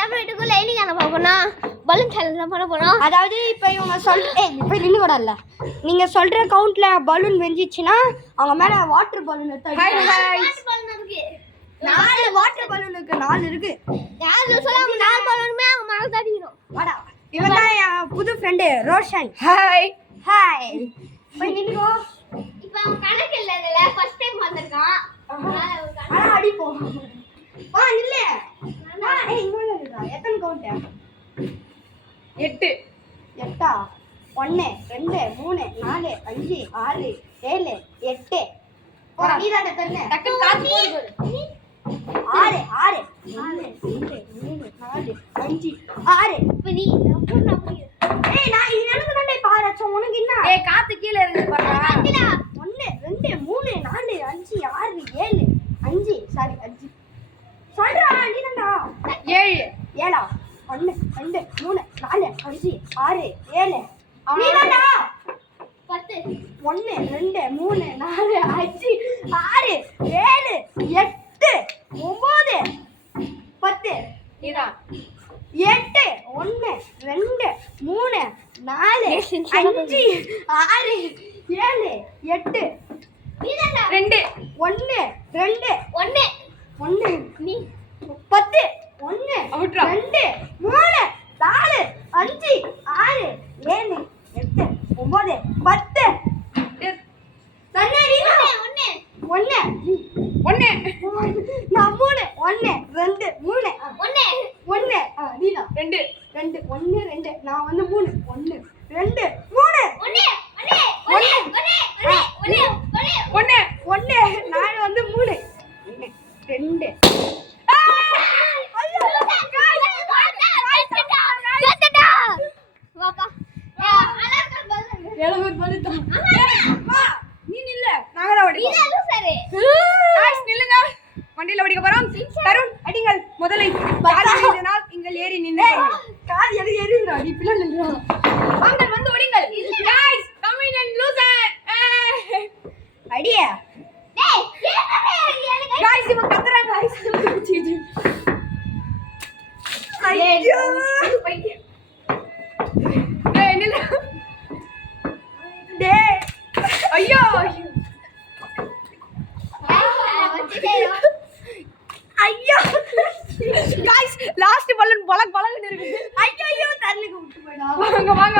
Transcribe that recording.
அப்புறமேட்டுக்கு லைனிங் என்ன பார்க்கணும் பலூன் சேலஞ்ச் பண்ண போறோம். அதாவது இப்போ இவங்க இப்போ நின்று கூட இல்லை நீங்கள் சொல்கிற கவுண்ட்டில் பலூன் வெஞ்சிச்சுன்னா அவங்க மேலே வாட்டர் பலூன் எடுத்து 4 வாட்டர் பலூன் இருக்கு 4 இருக்கு. யாரு சொல்லாம 4 பலூனுமே அவங்க மேல தட்டிக்கணும். வாடா இவன் தான் என் புது ஃப்ரெண்டு ரோஷன். ஹாய் ஹாய் போய் நின்னுக்கோ. இப்போ அவன் கணக்கு இல்ல இதுல ஃபர்ஸ்ட் டைம் வந்திருக்கான். ஆனா அடிப்போம். வா நில்லு. வா ஏய் இங்க நில்லுடா. எத்தனை கவுண்ட்? 8 8 1 2 3 4 5 6 7 8 போடா நீ தான் தரல. டக்கு காத்து போடு. 6 6 4 2 3 4 5 6 இப்போ நீ அப்படி ஏய் நான் இது எனக்கு தான்டா பாரச்ச உனக்கு என்ன? ஏய் காத்து கீழ இருக்கு பாருடா. 1 2 3 4 5 6 7 5 சாரி 5 சொல்றா நீ தான்டா 7 7 1 2 3 4 5 6 7 நீ தான்டா 10 1 2 3 4 5 6 7 8 9 10 நீதான் 8 1 2 3 4 5 6 7 8 நீ தான்டா 2 1 2 1 1 நீ 10 1 அவுட்ரா 2 3 4 5 6 7 8 9 10 தண்ணி 1 1 நான் 3 1 2 3 1 நீடா 2 2 1 2 நான் வந்து 3 1 2 3 1 நான் வந்து 3 2 வா நீ நில்ல நாங்க தான் ஓடிப்போம். गाइस நில்லுங்க வண்டியில ஓடிக்க போறோம். தருண் அடிங்கள் முதலை கால் இங்கள் ஏறி நின்னு கால் எது ஏறிடுறா நீ பிள்ளை நில்லுடா. வாங்க வந்து ஓடிங்கள். Guys come in and loser அடியா गाइस இவன் கத்துறாங்க गाइस ஐயோ ஏய் நில்லு டேய் ஐயோ ஐயோ गाइस லாஸ்ட் பலூன் பலக் பலக்னு இருக்கு. ஐயோ தண்ணிக்கு விட்டு போய்டா. வாங்க வாங்க